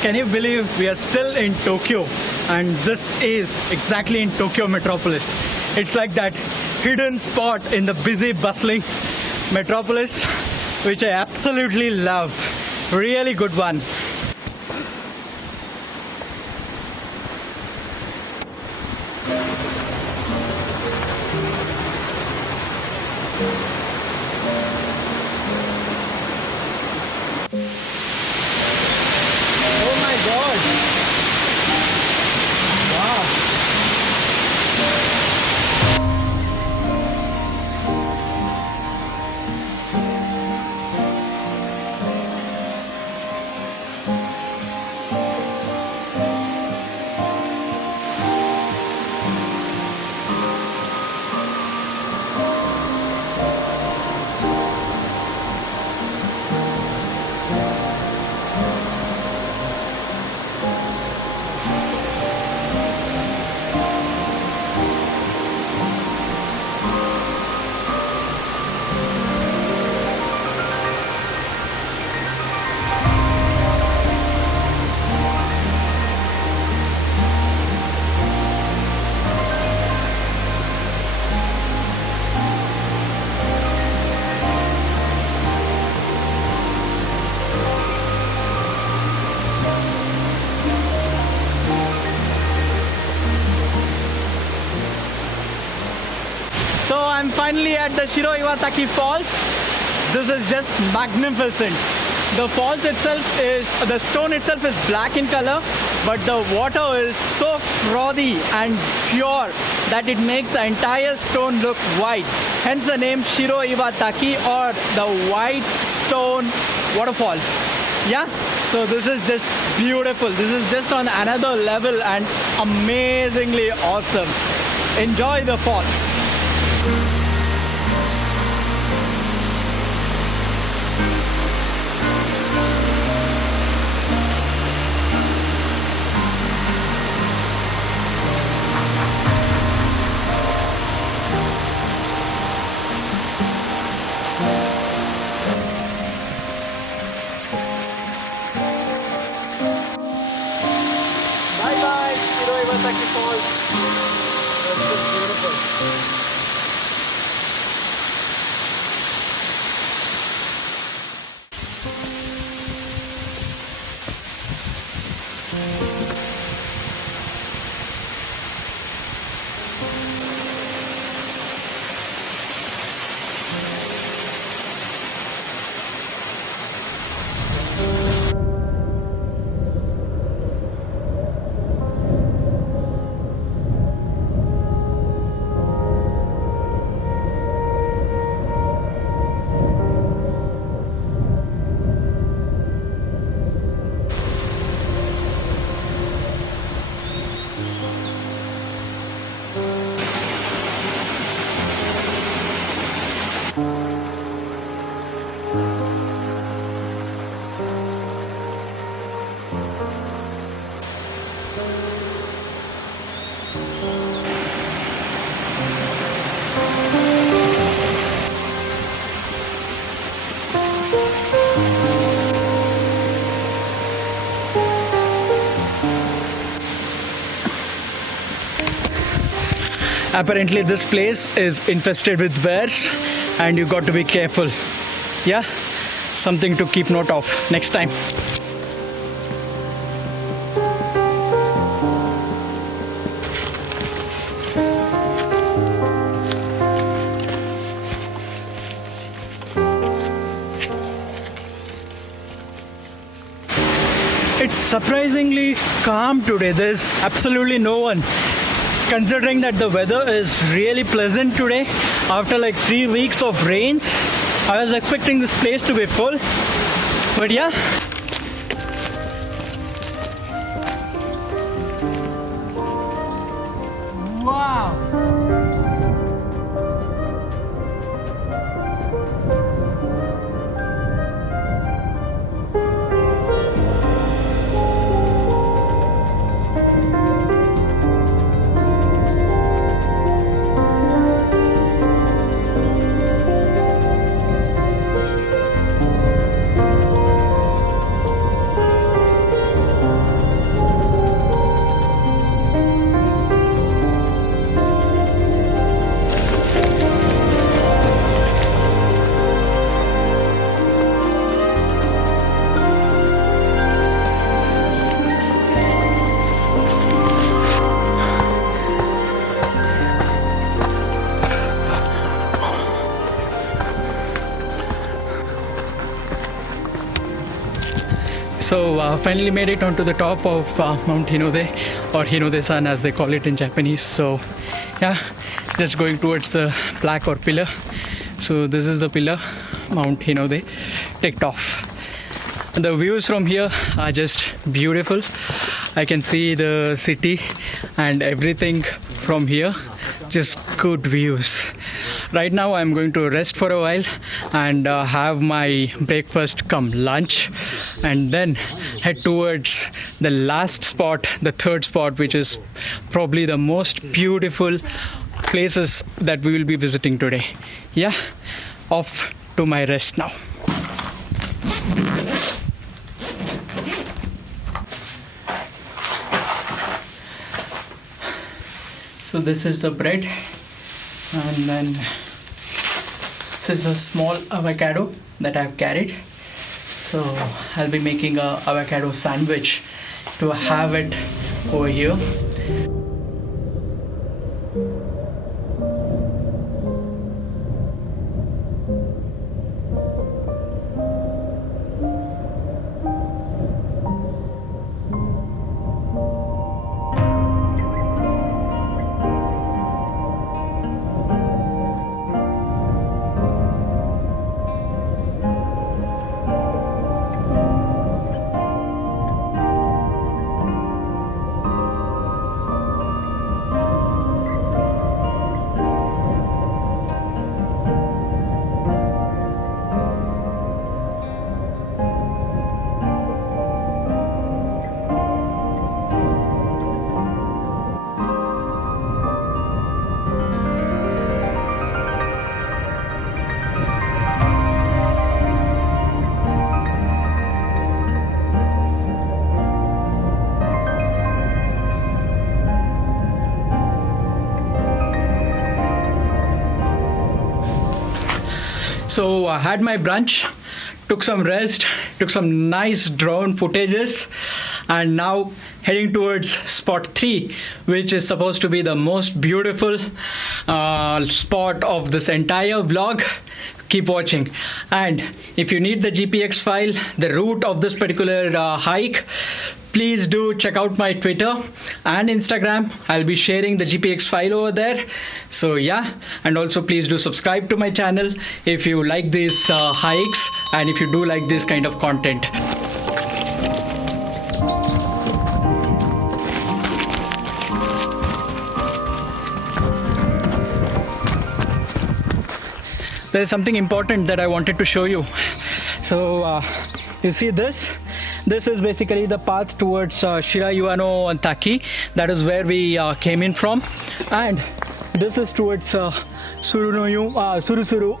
Can you believe we are still in Tokyo, and this is exactly in Tokyo metropolis. It's like that hidden spot in the busy bustling metropolis which I absolutely love. Really good one. Oh my god! Wow! I'm finally at the Shiro Iwataki Falls. This is just magnificent. The falls itself the stone itself is black in color, but the water is so frothy and pure that it makes the entire stone look white. Hence the name Shiro Iwataki, or the white stone waterfalls. Yeah, so this is just beautiful. This is just on another level and amazingly awesome. Enjoy the falls. Bye-bye, Shiro Iwataki Falls. That's just beautiful. Apparently this place is infested with bears and you got to be careful. Yeah, something to keep note of next time. It's surprisingly calm today. There's absolutely no one. Considering that the weather is really pleasant today after like 3 weeks of rains, I was expecting this place to be full, but yeah. Wow. So finally made it onto the top of Mount Hinode, or Hinode-san as they call it in Japanese. So yeah, just going towards the plaque or pillar. So this is the pillar, Mount Hinode ticked off. And the views from here are just beautiful. I can see the city and everything from here. Just good views. Right now I'm going to rest for a while and have my breakfast come lunch, and then head towards the last spot, the third spot, which is probably the most beautiful places that we will be visiting today. Yeah, off to my rest now. So this is the bread, and then this is a small avocado that I've carried. So I'll be making a avocado sandwich to have it over here. So I had my brunch, took some rest, took some nice drone footages, and now heading towards spot 3, which is supposed to be the most beautiful spot of this entire vlog. Keep watching. And if you need the GPX file, the route of this particular hike, please do check out my Twitter and Instagram. I'll be sharing the GPX file over there. So yeah, and also please do subscribe to my channel if you like these hikes and if you do like this kind of content. There's something important that I wanted to show you. So you see this? This is basically the path towards Shirayuano and Taki. That is where we came in from. And this is towards Surusuru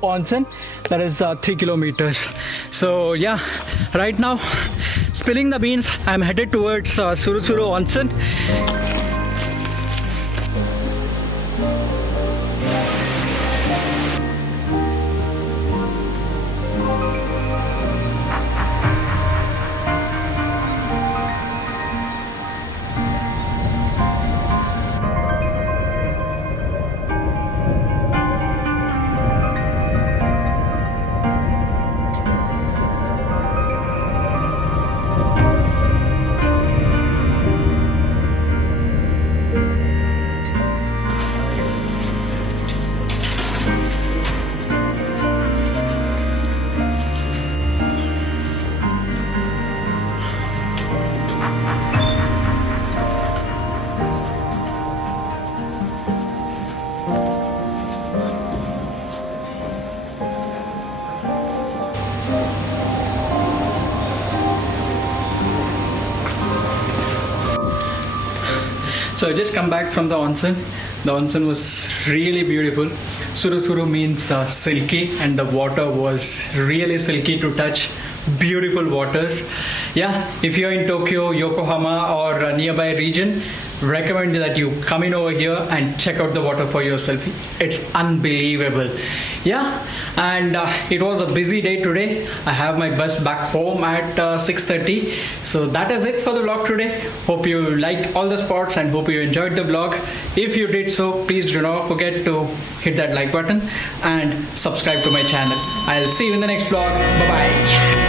Onsen. That is 3 kilometers. So yeah, right now, spilling the beans, I'm headed towards Surusuru Onsen. So I just come back from the onsen. The onsen was really beautiful. Surusuru means silky, and the water was really silky to touch. Beautiful waters. Yeah, if you're in Tokyo, Yokohama or a nearby region, recommend that you come in over here and check out the water for yourself. It's unbelievable. Yeah, and it was a busy day today. I have my bus back home at 6:30. So that is it for the vlog today. Hope you liked all the spots and hope you enjoyed the vlog. If you did so, please do not forget to hit that like button and subscribe to my channel. I'll see you in the next vlog. Bye bye.